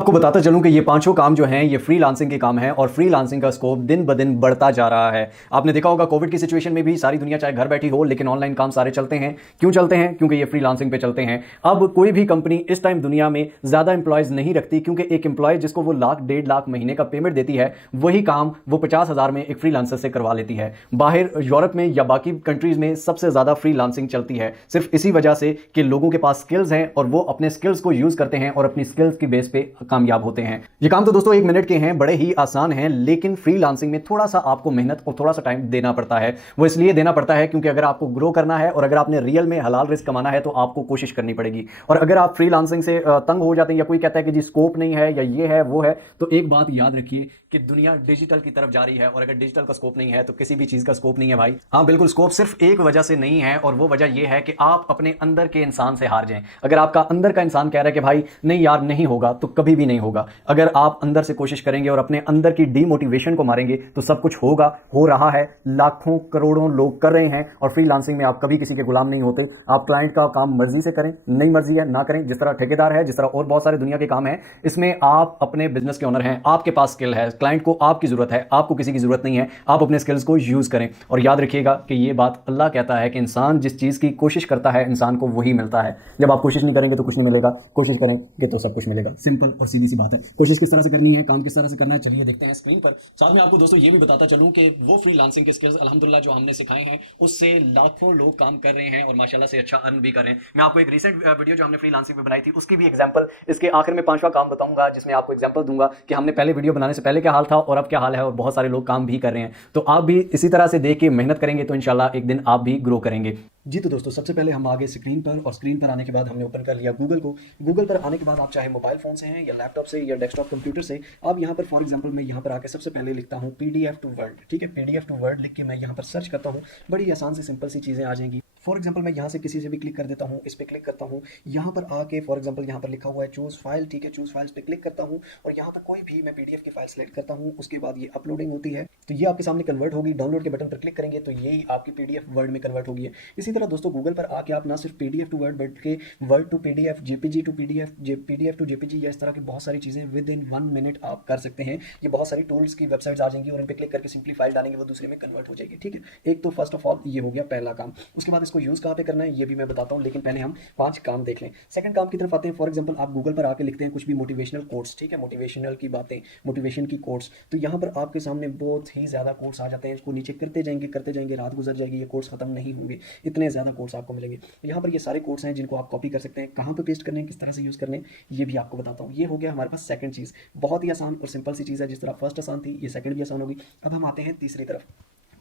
आपको बताता चलूं कि ये पांचों काम जो हैं ये फ्रीलांसिंग के काम हैं और फ्रीलांसिंग का स्कोप दिन ब दिन बढ़ता जा रहा है। आपने देखा होगा कोविड की सिचुएशन में भी सारी दुनिया चाहे घर बैठी हो लेकिन ऑनलाइन काम सारे चलते हैं। क्यों चलते हैं? क्योंकि ये फ्रीलांसिंग पे चलते हैं। अब कोई भी कंपनी इस टाइम दुनिया में ज़्यादा एम्प्लॉयज़ नहीं रखती, क्योंकि एक एम्प्लॉय जिसको वो लाख 1.5 लाख महीने का पेमेंट देती है वही काम वो 50,000 में एक फ्रीलांसर से करवा लेती है। बाहर यूरोप में या बाकी कंट्रीज़ में सबसे ज़्यादा फ्रीलांसिंग चलती है सिर्फ इसी वजह से कि लोगों के पास स्किल्स हैं और वो अपने स्किल्स को यूज़ करते हैं और अपनी स्किल्स की बेस पे कामयाब होते हैं। ये काम तो दोस्तों 1 मिनट के हैं, बड़े ही आसान हैं, लेकिन फ्रीलांसिंग में थोड़ा सा आपको मेहनत और थोड़ा सा टाइम देना पड़ता है। वो इसलिए देना पड़ता है क्योंकि अगर आपको ग्रो करना है और अगर आपने रियल में हलाल रिस्क कमाना है तो आपको कोशिश करनी पड़ेगी। और अगर आप फ्रीलांसिंग से तंग हो जाते हैं या कोई कहता है कि जी स्कोप नहीं है या ये है वो है, तो एक बात याद रखिए कि दुनिया डिजिटल की तरफ जा रही है और अगर डिजिटल का स्कोप नहीं है तो किसी भी चीज का स्कोप नहीं है भाई। हाँ बिल्कुल, स्कोप सिर्फ एक वजह से नहीं है और वो वजह यह है कि आप अपने अंदर के इंसान से हार जाएं। अगर आपका अंदर का इंसान कह रहा है कि भाई नहीं यार नहीं होगा, तो कभी भी नहीं होगा। अगर आप अंदर से कोशिश करेंगे और अपने अंदर की डीमोटिवेशन को मारेंगे तो सब कुछ होगा, हो रहा है, लाखों करोड़ों लोग कर रहे हैं। और फ्रीलांसिंग में आप कभी किसी के गुलाम नहीं होते। आप क्लाइंट का काम मर्जी से करें, नहीं मर्जी है ना करें। जिस तरह ठेकेदार है, जिस तरह और बहुत सारे दुनिया के काम हैं, इसमें आप अपने बिजनेस के ओनर हैं, आपके पास स्किल है, क्लाइंट को आपकी जरूरत है, आपको किसी की जरूरत नहीं है। आप अपने स्किल्स को यूज करें। और याद रखिएगा कि ये बात अल्लाह कहता है कि इंसान जिस चीज की कोशिश करता है इंसान को वही मिलता है। जब आप कोशिश नहीं करेंगे तो कुछ नहीं मिलेगा, कोशिश करेंगे तो सब कुछ मिलेगा। सिंपल और सीधी सी बात है। कोशिश किस तरह से करनी है, काम किस तरह से करना है, चलिए देखते हैं स्क्रीन पर। साथ में आपको दोस्तों ये भी बताता चलूं कि वो फ्रीलांसिंग के स्किल्स अल्हम्दुलिल्लाह जो हमने सिखाए हैं उससे लाखों लोग काम कर रहे हैं और माशाल्लाह से अच्छा अर्न भी कर रहे हैं। मैं आपको एक रीसेंट वीडियो जो हमने फ्रीलांसिंग पे बनाई थी उसकी भी एग्जांपल इसके आखिर में पांचवा काम बताऊंगा, जिसमें आपको एग्जांपल दूंगा कि हमने पहले वीडियो बनाने से पहले क्या हाल था और अब क्या हाल है, और बहुत सारे लोग काम भी कर रहे हैं। तो आप भी इसी तरह से देख के मेहनत करेंगे तो इंशाल्लाह एक दिन आप भी ग्रो करेंगे। जी तो दोस्तों, सबसे पहले हम आ गए स्क्रीन पर और स्क्रीन पर आने के बाद हमने ओपन कर लिया गूगल को। गूगल पर आने के बाद आप चाहे मोबाइल फ़ोन से हैं या लैपटॉप से या डेस्कटॉप कंप्यूटर से, आप यहाँ पर फॉर एग्जांपल मैं यहाँ पर आके सबसे पहले लिखता हूँ पीडीएफ टू वर्ड। ठीक है, पीडीएफ टू वर्ड लिख के मैं यहाँ पर सर्च करता हूँ। बड़ी आसान से सिंपल सी चीज़ें आ जाएंगी। फॉर एग्जांपल मैं यहाँ से किसी से भी क्लिक कर देता हूँ, इस पर क्लिक करता हूँ। यहाँ पर आके फॉर एग्जांपल यहाँ पर लिखा हुआ है चूज़ फाइल। ठीक है, चूज़ फाइल्स पे क्लिक करता हूँ और यहाँ पर कोई भी मैं पीडीएफ की फाइल सेलेक्ट करता हूँ। उसके बाद ये अपलोडिंग होती है तो ये आपके सामने कन्वर्ट होगी। डाउनलोड के बटन पर क्लिक करेंगे तो यही आपकी पीडीएफ वर्ड में कन्वर्ट होगी। इसी तरह दोस्तों गूगल पर आके आप ना सिर्फ पीडीएफ टू वर्ड बल्कि Word to PDF, JPG to PDF, PDF to JPG या इस तरह की बहुत सारी चीज़ें विद इन 1 मिनट आप कर सकते हैं। ये बहुत सारी टूल्स की वेबसाइट्स आ जाएंगी और इन पर क्लिक करके सिंपली फाइल डालेंगे, वो दूसरे में कन्वर्ट हो जाएगी। ठीक है, एक तो फर्स्ट ऑफ ऑल ये हो गया पहला काम। उसके बाद इसको यूज़ कहाँ पे करना है ये भी मैं बताता हूँ, लेकिन पहले हम 5 काम देख लें। सेकंड काम की तरफ आते हैं। फॉर एग्जांपल आप गूगल पर आके लिखते हैं कुछ भी मोटिवेशनल कोट्स। ठीक है, मोटिवेशनल की बातें, मोटिवेशन की कोट्स, तो यहाँ पर आपके सामने बहुत ही ज़्यादा कोट्स आ जाते हैं। इसको नीचे करते जाएंगे, रात गुजर जाएगी, ये कोर्स खत्म नहीं होंगे, इतने ज़्यादा कोर्स आपको मिलेंगे। यहाँ पर ये सारे कोर्स हैं जिनको आप कॉपी कर सकते हैं। कहाँ पे पेस्ट करने हैं, किस तरह से यूज़ करने हैं, ये भी आपको बताता हूँ। ये हो गया हमारे पास सेकंड चीज़, बहुत ही आसान और सिंपल सी चीज़ है। जिस तरह फर्स्ट आसान थी ये सेकंड भी आसान होगी। अब हम आते हैं तीसरी तरफ।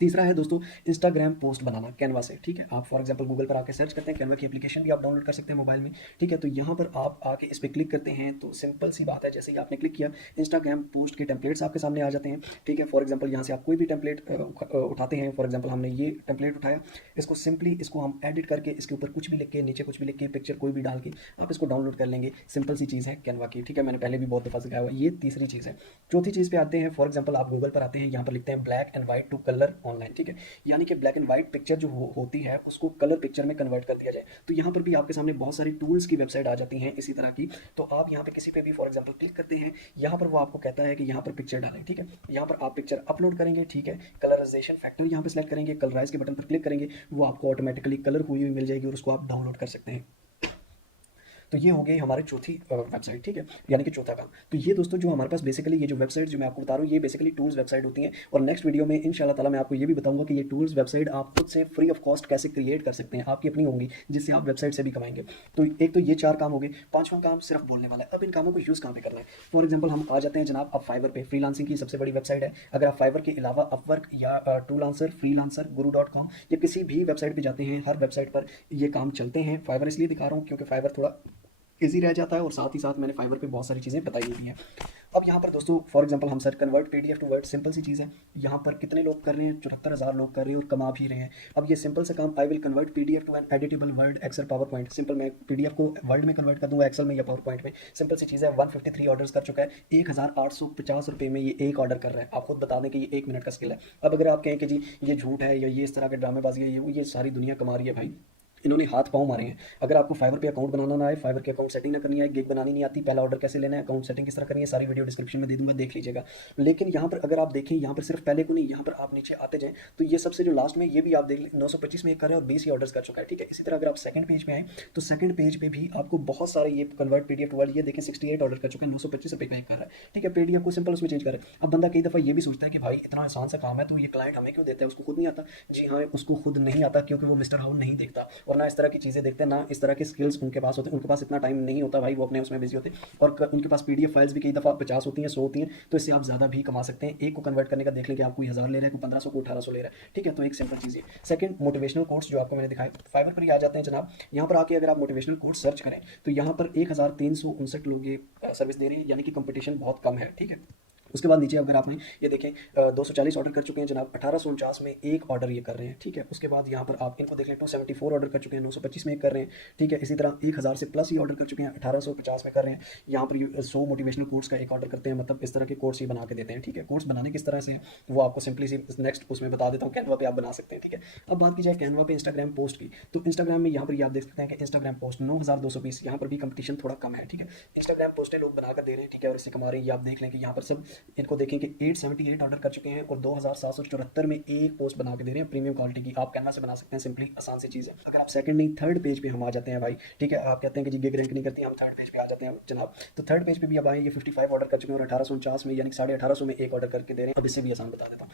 तीसरा है दोस्तों इंस्टाग्राम पोस्ट बनाना कैनवा से। ठीक है, आप फॉर एग्जांपल गूगल पर आके सर्च करते हैं, कैनवा की एप्लीकेशन भी आप डाउनलोड कर सकते हैं मोबाइल में। ठीक है, तो यहाँ पर आप आके इस पर क्लिक करते हैं तो सिंपल सी बात है, जैसे ही आपने क्लिक किया इंस्टाग्राम पोस्ट के टेम्पलेट्स आपके सामने आ जाते हैं। ठीक है, फॉर एग्जांपल यहाँ से आप कोई भी टेम्पलेट उठाते हैं। फॉर एग्जांपल हमने ये टेम्पलेट उठाया, इसको सिंपली इसको हम एडिट करके इसके ऊपर कुछ भी लिख के, नीचे कुछ भी लिख के, पिक्चर कोई भी डाल के आप इसको डाउनलोड कर लेंगे। सिंपल सी चीज़ है कैनवा की। ठीक है, मैंने पहले भी बहुत दफ़ा सिखाया हुआ है। ये तीसरी चीज़ है। चौथी चीज़ पे आते हैं। फॉर एग्जांपल आप गूगल पर आते हैं, यहाँ पर लिखते हैं black and white to colour online. ठीक है, यानी कि ब्लैक एंड व्हाइट पिक्चर जो होती है उसको कलर पिक्चर में कन्वर्ट कर दिया जाए। तो यहाँ पर भी आपके सामने बहुत सारी टूल्स की वेबसाइट आ जाती हैं इसी तरह की। तो आप यहाँ पे किसी पे भी फॉर एग्जांपल क्लिक करते हैं, यहाँ पर वो आपको कहता है कि यहाँ पर पिक्चर डालें। ठीक है, यहाँ पर आप पिक्चर अपलोड करेंगे। ठीक है, कलराइजेशन फैक्टर यहाँ पे सेलेक्ट करेंगे, कलराइज के बटन पर क्लिक करेंगे, वो आपको ऑटोमेटिकली कलर हुई हुई मिल जाएगी और उसको आप डाउनलोड कर सकते हैं। तो ये हो गई हमारी चौथी वेबसाइट। ठीक है, यानी कि चौथा काम। तो ये दोस्तों जो हमारे पास बेसिकली ये जो वेबसाइट जो मैं आपको बता रहा हूँ ये बेसिकली टूल्स वेबसाइट होती हैं। और नेक्स्ट वीडियो में इंशाल्लाह ताला मैं आपको ये भी बताऊंगा कि ये टूल्स वेबसाइट आप खुद से फ्री ऑफ कॉस्ट कैसे क्रिएट कर सकते हैं, आपकी अपनी होंगी जिससे आप वेबसाइट से भी कमाएंगे। तो एक तो ये 4 काम हो गए। पांचवा काम सिर्फ बोलने वाला है। अब इन कामों को यूज़ कहाँ पे करना है? फॉर एग्जाम्पल हम आ जाते हैं जनाब अब फाइवर पे। फ्रीलांसिंग की सबसे बड़ी वेबसाइट है। अगर आप फाइवर के अलावा अपवर्क या टूलांसर, फ्रीलांसर, गुरु.com या किसी भी वेबसाइट पर जाते हैं, हर वेबसाइट पर ये काम चलते हैं। फाइवर इसलिए दिखा रहा हूँ क्योंकि फाइवर थोड़ा ईजी रह जाता है और साथ ही साथ मैंने फाइवर पे बहुत सारी चीज़ें बताई भी हैं। अब यहाँ पर दोस्तों फॉर एग्जांपल हम sir convert PDF to Word, simple सी चीज़ है। यहाँ पर कितने लोग कर रहे हैं? 74,000 लोग कर रहे हैं और कमा भी रहे हैं। अब ये सिंपल सा काम, I will convert PDF to an editable Word, Excel, PowerPoint. Simple मैं पीडीएफ को वर्ड में कन्वर्ट कर दूंगा, एक्सेल में या पावर पॉइंट में। सिंपल सी चीज़ है। 153 ऑर्डर्स कर चुका है, 1,850 रुपये में ये एक ऑर्डर कर रहा है। आप खुद बता दें कि ये 1 मिनट का स्किल है। अब अगर आप कहें कि जी ये झूठ है या ये इस तरह के ड्रामेबाजी है, ये सारी दुनिया कमा रही है भाई, इन्होंने हाथ पाँव मारे हैं। अगर आपको फाइवर पे अकाउंट बनाना ना आए, फाइवर के अकाउंट सेटिंग ना करनी आए, गिग बनानी नहीं आती, पहला ऑर्डर कैसे लेना है, अकाउंट सेटिंग किस तरह करनी है, सारी वीडियो डिस्क्रिप्शन में दे दूंगा, देख लीजिएगा। लेकिन यहाँ पर अगर आप देखें, यहाँ पर सिर्फ पहले को नहीं, यहाँ पर आप नीचे आते जाएँ तो ये सबसे जो लास्ट में ये भी आप देख लें 925 में एक कर रहा है और 20 ही ऑर्डर्स कर चुका है, ठीक है। इसी तरह अगर आप सेकंड पेज पे आए तो सेकंड पेज पे भी आपको बहुत सारे ये कन्वर्ट पीडीएफ वाली, ये देखें 68 ऑर्डर कर चुका है, 925 रुपये का एक कर रहा है, ठीक है। पीडीएफ को सिंपल उसमें चेंज कर। अब बंदा कई दफ़ा ये भी सोचता है कि भाई इतना आसान सा काम है तो ये क्लाइंट हमें क्यों देता है, उसको खुद नहीं आता। जी हाँ, उसको खुद नहीं आता क्योंकि वो मिस्टर हाउन नहीं देखता और ना इस तरह की चीज़ें देखते हैं, ना इस तरह के स्किल्स उनके पास होते हैं, उनके पास इतना टाइम नहीं होता भाई, वो अपने उसमें बिजी होते हैं। और उनके पास पीडीएफ फाइल्स भी कई दफ़ा 50 होती हैं, 100 होती हैं, तो इससे आप ज़्यादा भी कमा सकते हैं। एक को कन्वर्ट करने का देख लें कि आप कोई 1000 ले रहे हैं, कोई 1500 को 1800 ले रहा है, ठीक है। तो एक सिंपल चीज़ है। सेकंड, मोटिवेशनल कोर्स जो आपको मैंने दिखाया, फाइवर पर ही आ जाते हैं जनाब। यहाँ पर आके अगर आप मोटिवेशनल कोर्स सर्च करें तो यहाँ पर 1359 लोग ये सर्विस दे रहे हैं, यानी कि कंपटीशन बहुत कम है, ठीक है। उसके बाद नीचे अगर आपने ये देखें 240 ऑर्डर कर चुके हैं जनाब, 1849 में एक ऑर्डर ये कर रहे हैं, ठीक है। उसके बाद यहाँ पर आप इनको देख लें 274 ऑर्डर कर चुके हैं, 925 में एक कर रहे हैं, ठीक है। इसी तरह 1000 से प्लस ये ऑर्डर कर चुके हैं, 1850 में कर रहे हैं। यहाँ पर ये 100 मोटिवेशनल कोर्स का एक ऑर्डर करते हैं, मतलब इस तरह के कोर्स ये बना के देते हैं, ठीक है। कोर्स बनाने किस तरह से है वो आपको सिंपली सी नेक्स्ट उसमें बता देता हूँ, कैनवा पे आप बना सकते हैं, ठीक है। अब बात की जाए कैनवा पे इंस्टाग्राम पोस्ट की, तो इंस्टाग्राम में यहाँ पर आप देख सकते हैं कि इंस्टाग्राम पोस्ट 9220, यहाँ पर भी कंपटीशन थोड़ा कम है, ठीक है। इंस्टाग्राम पोस्टें लोग बनाकर दे रहे हैं, ठीक है, और इससे कमा रहे हैं। ये आप देख लें कि यहाँ पर सब इनको देखें कि 878 ऑर्डर कर चुके हैं और 2774 में एक पोस्ट बना के दे रहे हैं प्रीमियम क्वालिटी की। आप कैनवा से बना सकते हैं, सिंपली आसान सी चीज़ है। अगर आप सेकंड नहीं थर्ड पेज पे हम आ जाते हैं भाई, ठीक है। आप कहते हैं कि जी गिग रैंक नहीं करती, हम थर्ड पेज पे आ जाते हैं जनाब। तो थर्ड पेज पे भी अब आए, ये 55 ऑर्डर कर चुके हैं और 1849 में यानी 1850 में एक ऑर्डर करके दे रहे हैं। अब इससे भी आसान बता देता हूँ।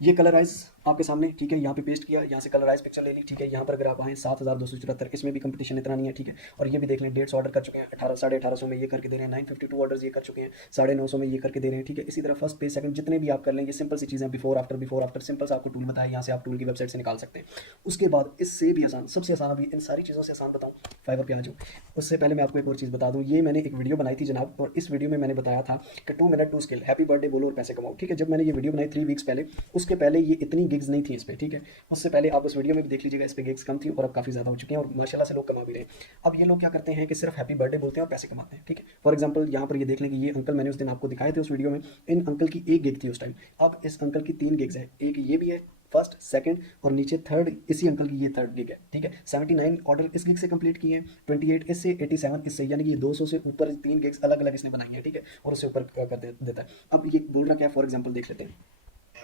ये कलराइज आपके सामने, ठीक है, यहाँ पे पेस्ट किया, यहाँ से कलराइज पिक्चर ले ली, ठीक है। यहाँ पर अगर आप आए 7274, इसमें भी कंपटीशन इतना नहीं है, ठीक है। और ये भी देख लें 150 ऑर्डर कर चुके हैं, 1850 में ये करके दे रहे हैं, 952 ऑर्डर्स ये कर चुके हैं, 950 में ये करके दे रहे हैं, ठीक है। इसी तरह फर्स्ट पेज सेकंड जितने भी आप कर लें, ये सिंपल सी चीज़ें, बिफोर आफ्टर सिंपल सा आपको टूल बताया, यहाँ से आप टूल की वेबसाइट से निकाल सकते हैं। उसके बाद इससे भी आसान, सबसे आसान, अभी इन सारी चीज़ों से आसान बताऊँ, फाइवर पे आ जाऊँ। उससे पहले मैं आपको एक और चीज़ बता दूँ, ये मैंने एक वीडियो बनाई थी जनाब, और इस वीडियो में मैंने बताया था कि 2 मिनट 2 स्किल, हैप्पी बर्थडे बोलो और पैसे कमाओ, ठीक है। जब मैंने ये वीडियो बनाई 3 वीक्स पहले, उसके पहले ये इतनी गिग्स नहीं थी इस पर, ठीक है। उससे पहले आप उस वीडियो में भी देख लीजिएगा, इस पर गिग्स कम थी और अब काफ़ी ज़्यादा हो चुके हैं और माशाल्लाह से लोग कमा भी रहे हैं। अब ये लोग क्या करते हैं कि सिर्फ हैप्पी बर्थडे बोलते हैं और पैसे कमाते हैं, ठीक है। फॉर एग्जाम्पल यहाँ पर ये देख लें कि ये अंकल मैंने उस दिन आपको दिखाए थे उस वीडियो में, इन अंकल की एक गिग थी उस टाइम। अब इस अंकल की 3 गिग्स है, एक ये भी है फर्स्ट सेकंड और नीचे थर्ड, इसी अंकल की ये थर्ड गिग है, ठीक है। 79 ऑर्डर इस गिग से कंप्लीट किए हैं, 28 इससे, 87 इससे, यानी कि 200 से ऊपर 3 गिग्स अलग अलग इसने बनाई है, ठीक है। और उससे ऊपर कर देता है। अब ये बोल रहा क्या है, फॉर एग्जाम्पल देख लेते हैं।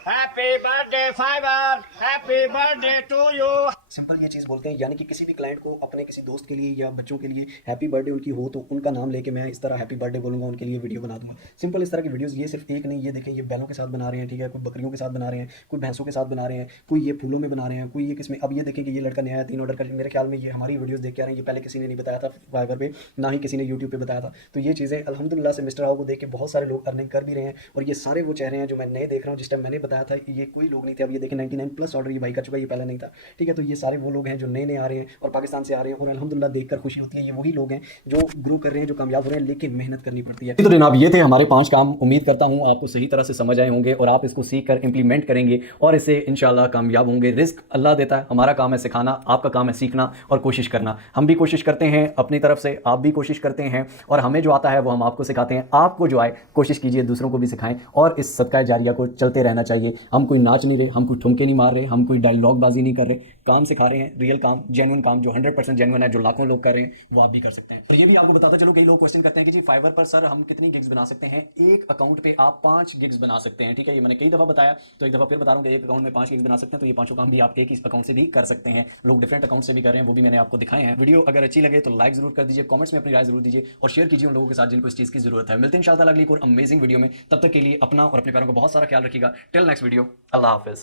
Happy birthday, Fiverr! Happy birthday to you! Simple ये चीज़ बोलते हैं, यानी कि किसी भी क्लाइंट को अपने किसी दोस्त के लिए या बच्चों के लिए हैप्पी बर्थडे उनकी हो तो उनका नाम लेके मैं इस तरह हैप्पी बर्थडे बोलूँगा, उनके लिए वीडियो बना दूंगा। सिंपल इस तरह की वीडियोस, ये सिर्फ एक नहीं, ये देखें, ये बैलों के साथ बना रहे हैं, ठीक है, कोई बकरियों के साथ बना रहे हैं, कोई भैंसों के साथ बना रहे हैं, कोई ये फूलों में बना रहे हैं, कोई ये किसमें। अब ये देखें कि ये लड़का नया है, 3 ऑर्डर कर, मेरे ख्याल में ये हमारी वीडियोज़ देख के आ रहे हैं, ये पहले किसी ने नहीं बताया था फाइवर पे, ना ही किसी ने यूट्यूब पर बताया था। तो ये चीज़ें अल्हम्दुलिल्लाह से मिस्टर हाउ को देख के बहुत सारे लोग अर्निंग कर भी रहे हैं और ये सारे वो चेहरे हैं जो मैं नए देख रहा हूँ। जिस टाइम मैंने बताया था ये कोई लोग नहीं थे, अब ये देखें 99 प्लस ऑर्डर ये भाई कर चुका है, ये पहले नहीं था, ठीक है। तो ये सारे वो लोग हैं जो नए नए आ रहे हैं और पाकिस्तान से आ रहे हैं और अल्हम्दुलिल्लाह देखकर खुशी होती है। ये वही लोग हैं जो ग्रो कर रहे हैं, जो कामयाब हो रहे हैं, लेकिन मेहनत करनी पड़ती है। तो जनाब ये थे हमारे 5 काम, उम्मीद करता हूँ आपको सही तरह से समझ आए होंगे और आप इसको सीख कर इंप्लीमेंट करेंगे और इससे इंशाल्लाह कामयाब होंगे। रिस्क अल्लाह देता है, हमारा काम है सिखाना, आपका काम है सीखना और कोशिश करना। हम भी कोशिश करते हैं अपनी तरफ से, आप भी कोशिश करते हैं और हमें जो आता है वो हम आपको सिखाते हैं। आपको जो आए कोशिश कीजिए दूसरों को भी सिखाएं और इस सदका जारिया को चलते रहना चाहिए। हम कोई नाच नहीं रहे, हम कोई ठुमके नहीं मार रहे, हम कोई डायलॉग बाजी नहीं कर रहे, काम सिखा रहे हैं, रियल काम, जेन्युइन काम, जो 100% जेन्युइन है, जो लाखों लोग कर रहे हैं, वो आप भी कर सकते हैं। और ये भी आपको बताता चलो, कई लोग क्वेश्चन करते हैं कि जी फाइवर पर सर हम कितनी गिग्स बना सकते हैं। एक अकाउंट पे आप 5 गिग्स बना सकते हैं, ठीक है। ये मैंने कई दफा बताया, तो एक दफा फिर बता रहा हूँ कि एक अकाउंट में 5 गिग्स बना सकते हैं। तो ये 5 काम भी आप एक ही अकाउंट से भी कर सकते हैं। लोग डिफरेंट अकाउंट से भी कर रहे हैं, वो भी मैंने आपको दिखाए हैं। वीडियो अगर अच्छी लगे तो लाइक जरूर कर दीजिए, कमेंट्स में अपनी राय जरूर दीजिए और शेयर कीजिए उन लोगों के साथ जिनको इस चीज़ की जरूरत है। मिलते हैं इंशाल्लाह अगली एक और अमेजिंग वीडियो में, तब तक के लिए अपना और अपने प्यारों का बहुत सारा ख्याल रखिएगा। टिल नेक्स्ट वीडियो, अल्लाह हाफिज।